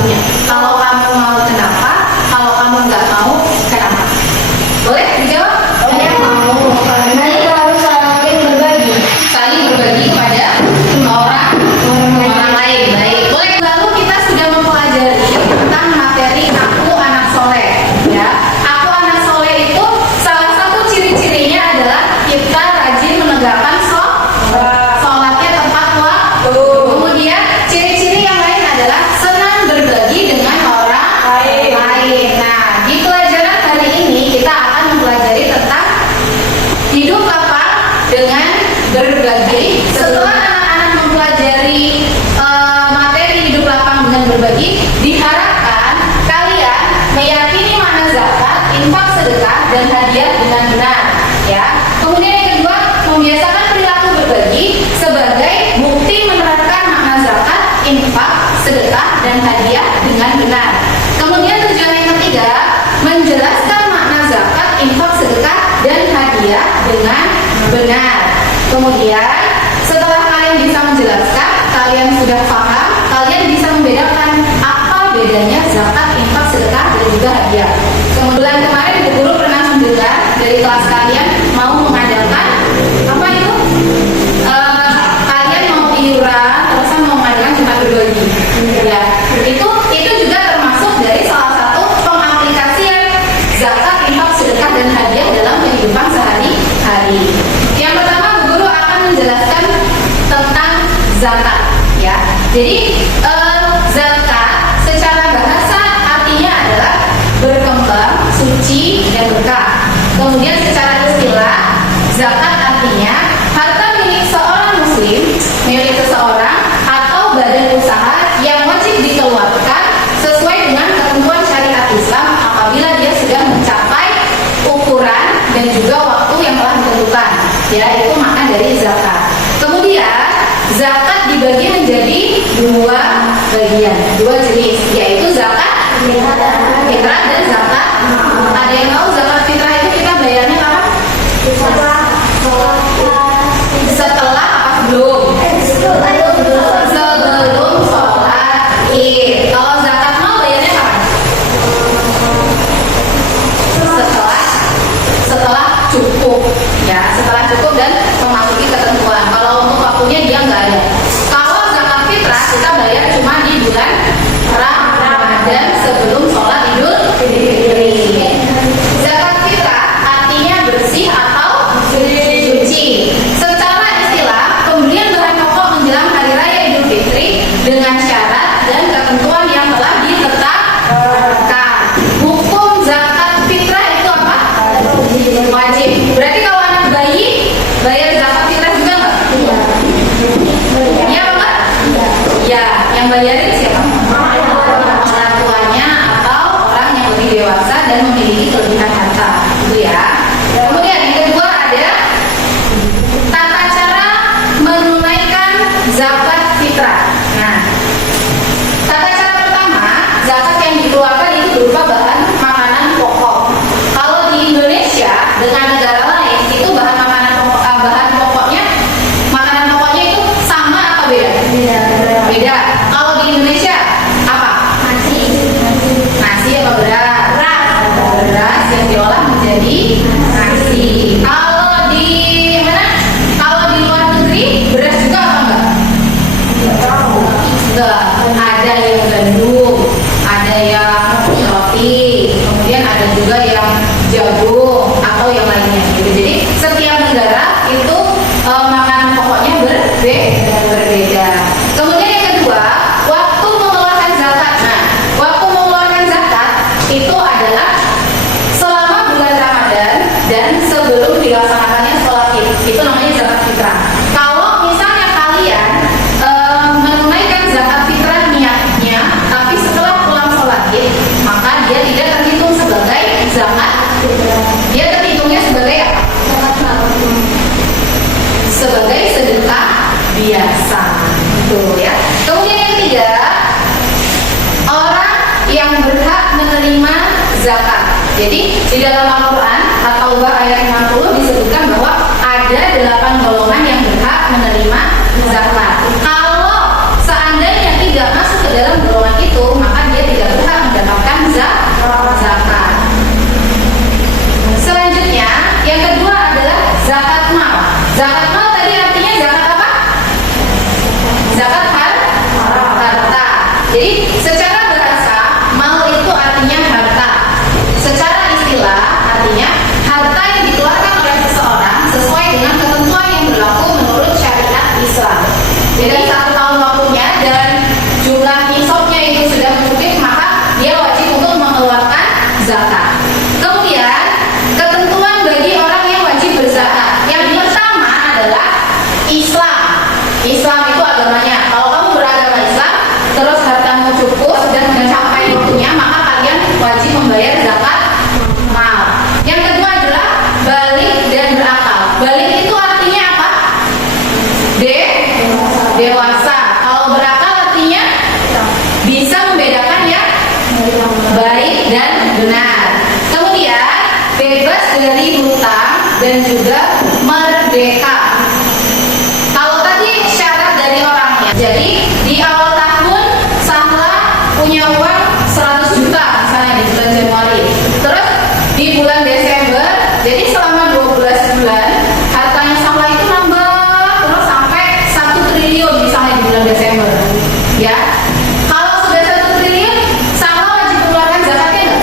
punya. Kalau kamu mau kenapa? Kalau kamu nggak mau kenapa? Boleh dijawab? Saya mau, karena itu harus saling berbagi. Saling berbagi kepada orang lain. Baik. Boleh. Lalu kita sudah mempelajari tentang materi aku anak soleh. Ya, aku anak soleh itu salah satu ciri-cirinya adalah kita rajin menegakkan sholatnya tepat waktu. Kemudian ciri-ciri yang lain adalah senang berbagi dengan orang lain. Nah, di pelajaran hari ini kita akan mempelajari tentang hidup lapang dengan berbagi. Setelah anak-anak mempelajari materi hidup lapang dengan berbagi, diharapkan kalian meyakini makna zakat, infak, sedekah, dan hadiah dengan benar. Ya. Kemudian yang kedua, membiasakan perilaku berbagi sebagai bukti menerapkan makna zakat, infak, sedekah, dan hadiah dengan benar. Kemudian tujuan yang ketiga, menjelaskan makna zakat, infak, sedekah, dan hadiah dengan benar. Kemudian setelah kalian bisa menjelaskan, kalian sudah paham, kalian bisa membedakan apa bedanya zakat, infak, sedekah, dan juga hadiah. Kemudian kemarin Bu Guru pernah mendengar dari kelas kalian mau mengadakan apa itu? Kalian mau iuran, terusan mau mengadakan jumat berbagi. Ya, itu juga termasuk dari salah satu pengaplikasian zakat, infak, sedekah, dan hadiah dalam kehidupan sehari-hari. Yang pertama, Bu Guru akan menjelaskan tentang zakat. Ya, jadi zakat secara bahasa artinya adalah berkembang, suci, dan berkah. Kemudian secara istilah, zakat artinya harta milik seorang muslim, milik seseorang atau badan usaha yang wajib dikeluarkan sesuai dengan ketentuan syariat Islam apabila dia sudah mencapai ukuran dan juga waktu yang telah ditentukan. Ya, itu makna dari zakat. Kemudian zakat dibagi menjadi dua bagian, dua jenis, yaitu zakat fitrah dan zakat. Ada yang tahu zakat fitrah itu kita bayarnya kapan? Setelah apa sebelum? Sebelum sholat Id. Kalau zakat mal bayarnya kapan? Setelah cukup, ya, setelah cukup dan memasuki ketentuan. Kalau untuk waktunya dia nggak ada. Kalau zakat fitrah kita bayar cuma di bulan Ramadan sebelum sholat Idul Fitri. Zakat fitrah artinya bersih atau suci. Secara istilah, pembelian bahan pokok menjelang hari raya Idul Fitri dengan syarat dan ketentuan yang telah ditetapkan. Hukum zakat fitrah itu apa? Wajib. Berarti kalau anak bayi bayar zakat fitrah juga nggak? Iya apa enggak? Ya, yang bayarin siapa? Orang tuanya atau orang yang lebih dewasa dan memiliki kelebihan harta, itu ya. Kemudian yang kedua ada tata cara menunaikan zakat fitrah. Nah, tata cara pertama, zakat yang dikeluarkan itu berupa bahan makanan pokok. Kalau di Indonesia dengan negara lain itu bahan pokoknya itu sama atau beda? Beda. Kalau di Indonesia apa? Nasi apa beras? Beras yang diolah menjadi nasi. Kalau di mana? Kalau di luar negeri beras juga apa enggak? Enggak. Ada yang gandum, ada yang roti, kemudian ada juga yang jagung atau yang lainnya. Gitu. Jadi setiap negara itu makanan pokoknya berbeda. Kemudian yang kedua, waktu mengeluarkan zakat. Nah, waktu mengeluarkan zakat itu adalah selama bulan Ramadan dan sebelum dilaksanakannya sholat Id. Itu namanya zakat fitrah. Kalau misalnya kalian menunaikan zakat fitrah niatnya, tapi setelah pulang sholat Id, maka dia tidak terhitung sebagai zakat. Dia terhitungnya sebagai apa? Sebagai sedekah biasa. Tuh ya. Kemudian yang ketiga, orang yang berhak menerima zakat. Jadi di dalam Al-Quran At-Taubah ayat 60 disebutkan bahwa ada 8 golongan yang berhak menerima zakat. Kalau seandainya tidak masuk ke dalam golongan itu, maka 100 juta misalnya di bulan Januari. Terus di bulan Desember, jadi selama 12 bulan hartanya Sahla itu nambah terus sampai 1 triliun misalnya di bulan Desember. Ya. Kalau sudah 1 triliun, Sahla wajib mengeluarkan zakatnya enggak?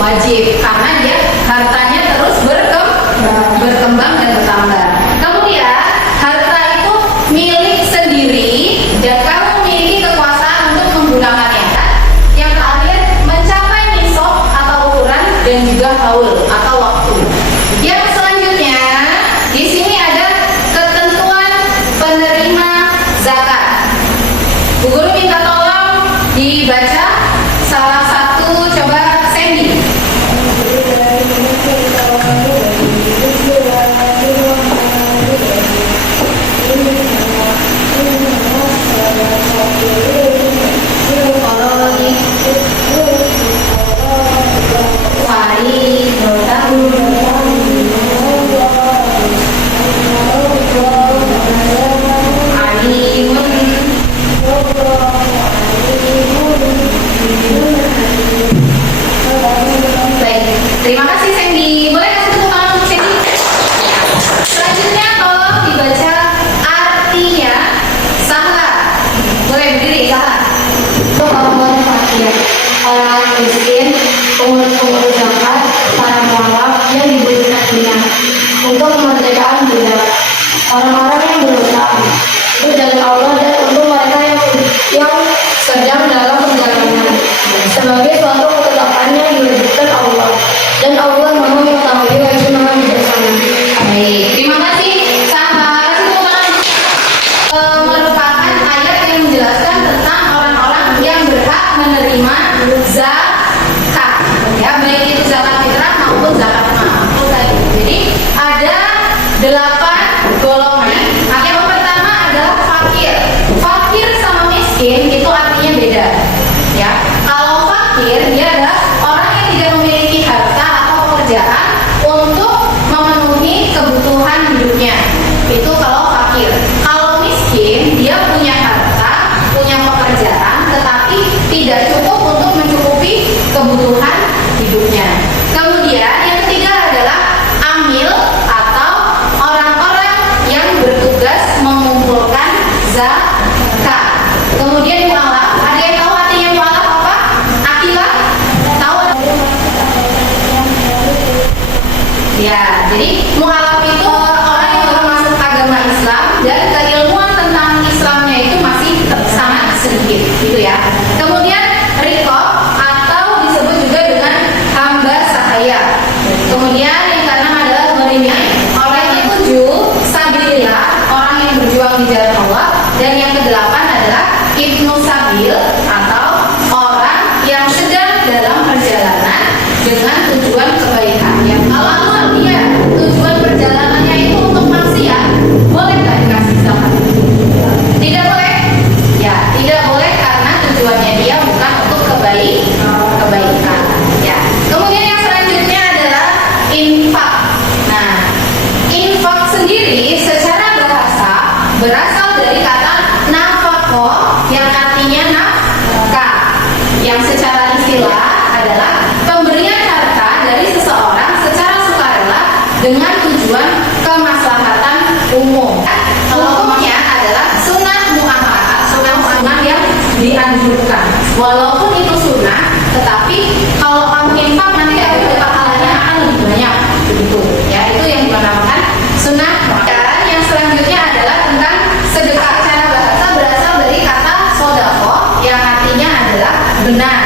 Wajib, karena dia hartanya terus berkembang dan bertambah. Kemudian harta itu milik sendiri dan kamu memiliki kekuasaan untuk menggunakannya. Yang terakhir, mencapai nisab atau ukuran dan juga haul atau waktu. Yang selanjutnya di sini ada ketentuan penerima zakat. Bu Guru minta tolong dibaca salah satu, coba Sandy. Kalau di Baik, terima kasih Sandy. Boleh kasih tepuk tangan untuk Sandy? Selanjutnya tolong dibaca artinya Sahla. Boleh berdiri, Sahla. Untuk orang-orang fakir, orang miskin, pengurus-pengurus zakat, para mualaf yang diberi takdirnya untuk kemerdekaan budak, orang-orang yang berutang untuk jalan Allah dan untuk mereka yang sedang dalam perjalanan sebagai suatu ketetapan yang diwajibkan Allah, dan Allah Maha mengetahui lagi Maha bijaksana. Baik, terima kasih Sahla. Kasih tepuk tangan. Merupakan ayat yang menjelaskan tentang orang-orang yang berhak menerima zakat. Ya, baik itu zakat fitrah maupun zakat mal. Jadi ada 8 golongan. Yang pertama adalah fakir. Fakir sama miskin itu artinya beda. Ya, kalau fakir dia adalah orang yang tidak memiliki harta atau pekerjaan untuk memenuhi kebutuhan hidupnya. Itu kalau fakir. Kalau miskin dia punya harta, punya pekerjaan, tetapi tidak cukup untuk mencukupi kebutuhan hidupnya. Kemudian yang ketiga adalah amil atau orang-orang yang bertugas mengumpulkan zakat. Kemudian mualaf. Ada yang tahu artinya mualaf apa? Akilah? Tahu? Ya, jadi mualaf itu orang yang baru masuk agama Islam dan keilmuan tentang Islamnya itu masih sangat sedikit, gitu ya. Kemudian riqab atau disebut juga dengan hamba sahaya. Kemudian yang keenam adalah ghanimah. Orang yang ketujuh sabilillah, orang yang berjuang di jalan Allah. Dan yang kedelapan adalah ibnu sabil atau orang yang sedang dalam perjalanan dengan tujuan kebaikan. Ya, kalau dia tujuan perjalanannya itu untuk maksiat, boleh nggak dikasih zakat? Tidak boleh. Ya, tidak boleh karena tujuannya dia bukan untuk kebaikan. Ya. Kemudian yang selanjutnya adalah infak. Nah, infak sendiri secara bahasa berasal dari kata nafaqah yang artinya nafkah. Yang secara istilah adalah pemberian harta dari seseorang secara sukarela dengan tujuan kemaslahatan umum. Hukumnya adalah sunnah mu'akkadah, sunnah yang dianjurkan. Walaupun itu sunnah, tetapi kalau kamu infak nanti pahalanya akan lebih banyak. Begitu. Ya, itu yang dinamakan sunnah mu'akkadah. Yang selanjutnya adalah tentang sedekah. Secara bahasa berasal dari kata sodaqah yang artinya adalah benar.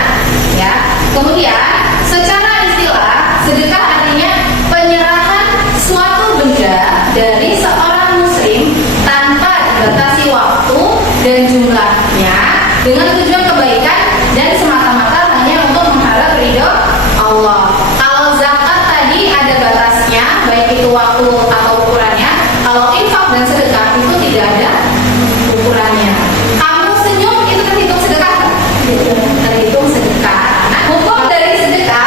Ya. Kemudian secara istilah sedekah artinya penyerahan suatu benda dari seorang muslim tanpa dibatasi waktu dan jumlahnya dengan tujuan kebaikan dan semata-mata hanya untuk mengharap ridho Allah. Kalau zakat tadi ada batasnya, baik itu waktu atau ukurannya. Kalau infak dan sedekah itu tidak ada ukurannya. Kamu senyum itu terhitung sedekah kan? Terhitung sedekah. Nah, hukum dari sedekah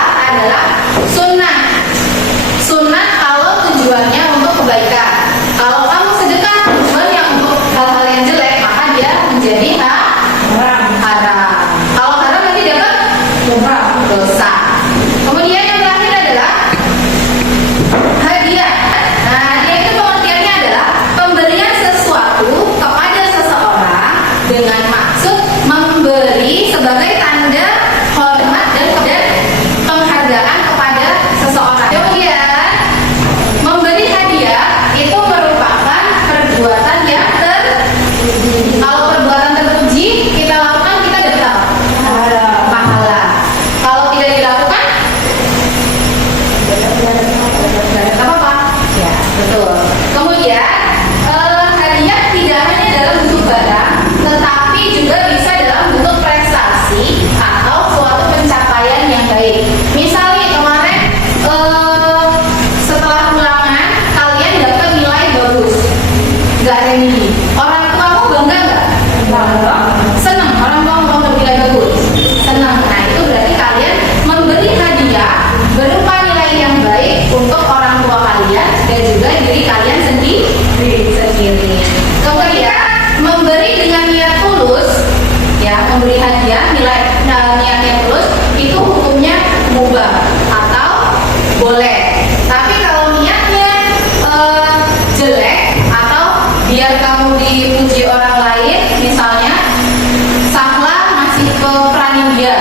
dosa. Kemudian yang terakhir adalah hadiah. Nah, hadiah itu pengertiannya adalah pemberian sesuatu kepada seseorang dengan maksud memberi sebagai tanda hormat dan penghargaan kepada seseorang. Kemudian memberi hadiah itu merupakan perbuatan yang kalau perbuatan terpuji kita lakukan, kita dapat apa? Pahala. Kalau tidak dilakukan, tidak apa-apa. Ya, betul. Kemudian hadiah tidak hanya dalam bentuk barang, tetapi juga bisa dalam bentuk prestasi atau suatu pencapaian yang baik. Misalnya kemarin setelah ulangan kalian dapat nilai bagus, nggak remedi. Orang tuamu bangga nggak? Bangga. Senang orang tua mau dapat nilai bagus. Senang. Nah itu berarti kalian memberi hadiah berupa nilai yang baik untuk orang tua kalian dan juga diri kalian sendiri. Kemudian memberi dengan niat tulus, ya memberi hadiah niat yang tulus itu hukumnya mubah atau boleh. Tapi kalau niatnya jelek atau biar kamu dipuji orang lain, misalnya Sahla masih ke Pranindia,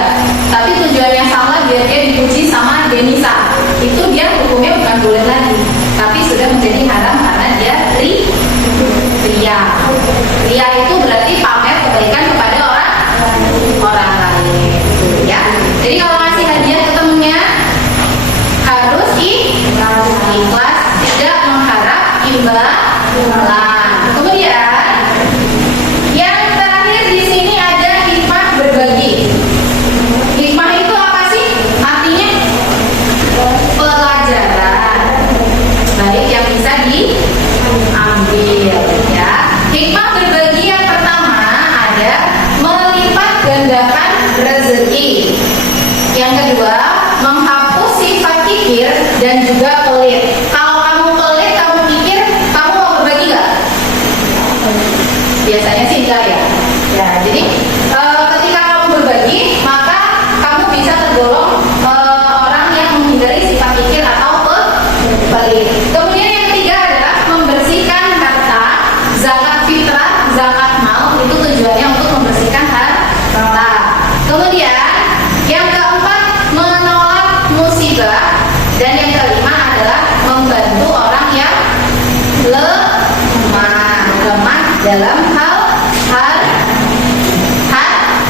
tapi tujuannya Sahla biar dia dipuji sama Denisa, itu dia hukumnya bukan boleh lagi, tapi sudah menjadi haram karena dia ria. Ria itu berarti pamer kebaikan kepada orang lain, ya. Jadi kalau ngasih hadiah ke temennya harus ikhlas, tidak mengharap imbalan. Kemudian yang terakhir di sini ada hikmah berbagi. Hikmah itu apa sih? Artinya pelajaran baik yang bisa diambil, ya. Hikmah berbagi yang pertama ada melipat gandakan rezeki. Yang kedua, menghapus sifat kikir dan juga pelit. Kalau kamu pelit, kamu pikir, kamu mau berbagi nggak? Biasanya sih enggak, ya. Ya, jadi ketika kamu berbagi, maka kamu bisa tergolong orang yang menghindari sifat kikir atau pelit. Kemudian yang ketiga adalah membersihkan harta, zakat fitrah, zakat mal, itu tujuannya untuk membersihkan harta. Kemudian yang keempat menolak musibah, dan yang kelima adalah membantu orang yang lemah dalam hal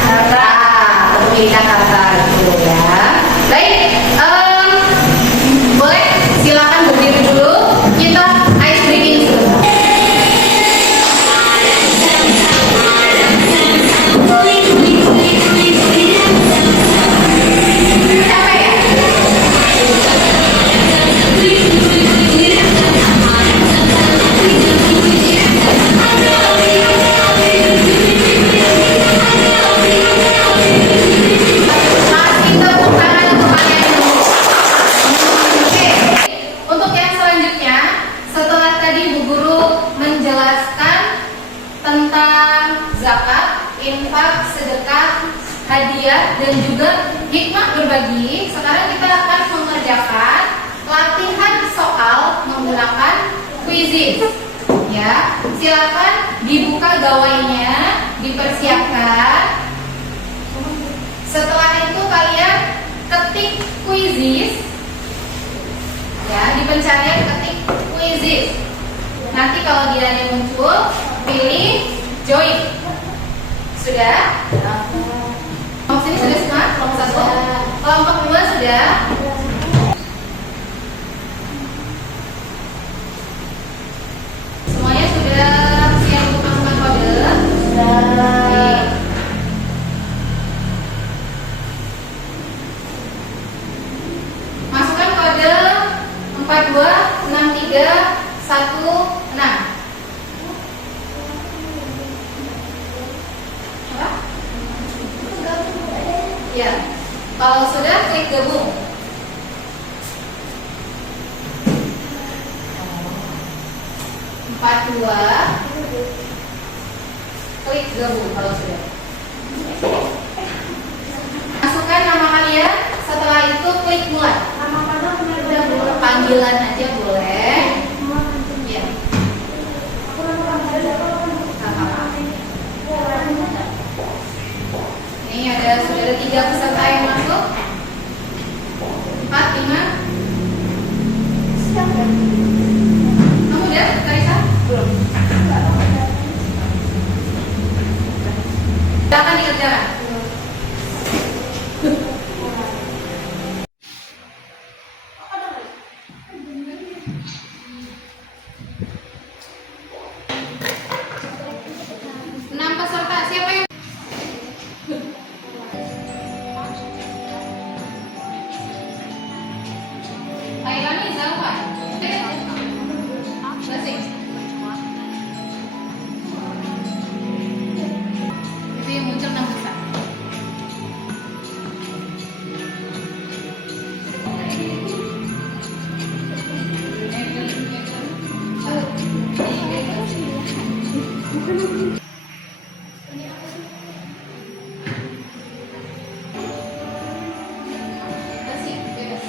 harta, kepemilikan harta itu, ya. Baik, boleh silakan berdiri dulu, kita ice breaking dulu. Capek ya? Masih tepuk tangan untuk kalian dulu. Oke, untuk yang selanjutnya, setelah tadi Bu Guru menjelaskan tentang zakat, infak, sedekah, hadiah, dan juga hikmah berbagi, sekarang kita akan mengerjakan latihan soal menggunakan quizzes. Ya, silakan dibuka gawainya, dipersiapkan. Setelah itu kalian ketik quizzes, ya, di pencarian ketik quizzes. Nanti kalau dia ada yang muncul, pilih join. Sudah? Kelompok sini sudah semua? Kelompok 1, kelompok 2 sudah? Semuanya sudah siap untuk masukkan kode? Sudah. Masukkan kode 426316. Ya, kalau sudah klik gabung. Empat dua, klik gabung kalau sudah. Masukkan nama kalian. klik mulai. Panggilan aja boleh. Ya. Ini ada sudah ada 3 peserta yang masuk. 4, 5. Kamu udah, Karisa? Belum. Silakan dikerjakan. Enam peserta, siapa yang Ailani Zalwan? Basing. Itu yang muncul 6 besar. Basing, bebas.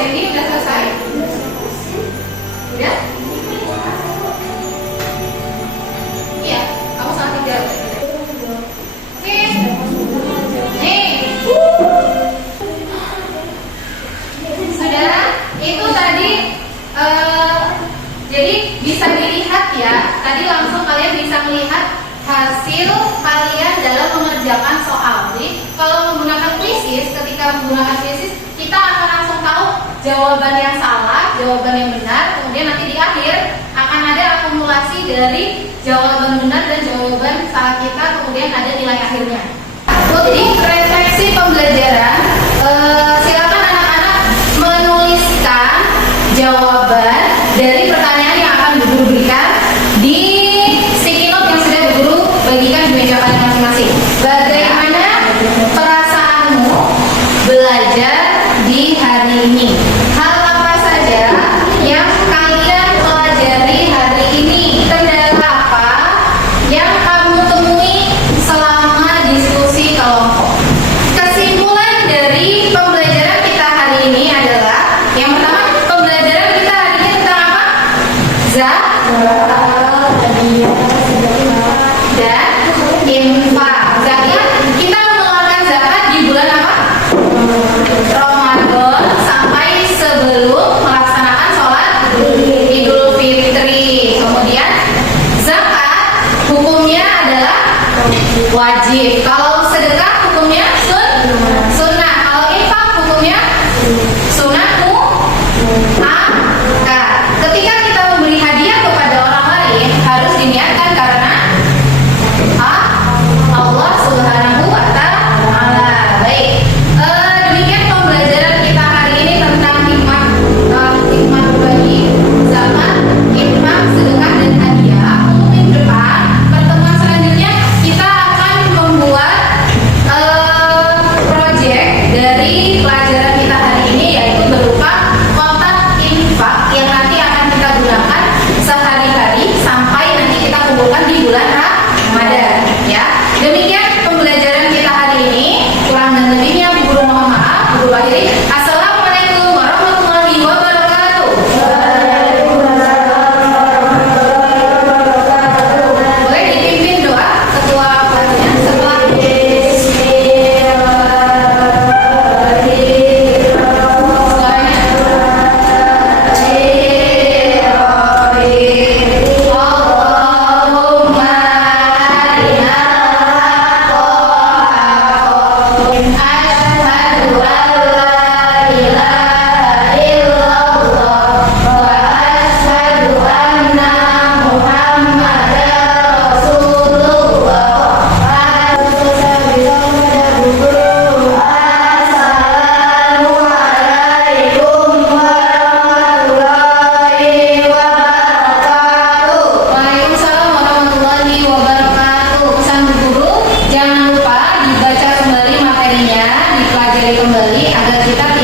Sandy udah selesai? Udah? Iya, kamu salah 3. Oke. Nih. Saudara, itu tadi jadi bisa dilihat ya. Tadi langsung kalian bisa melihat hasil kalian dalam mengerjakan soal. Jadi kalau menggunakan quizzes, ketika menggunakan quizzes kita akan langsung tahu jawaban yang salah, jawaban yang benar. Kemudian nanti di akhir akan ada akumulasi dari jawaban benar dan jawaban salah kita. Kemudian ada nilai akhirnya. Jadi refleksi pembelajaran, silakan anak-anak menuliskan jawaban dari pertanyaan yang akan guru berikan di sticky note yang sudah guru bagikan di meja kalian masing-masing. Bagaimana perasaanmu belajar di hari ini? Hal apa saja yang kalian pelajari hari ini? Kendala apa yang kamu temui selama diskusi kelompok? Kesimpulan dari pembelajaran kita hari ini adalah yang pertama, pembelajaran kita hari ini diri kembali agar kita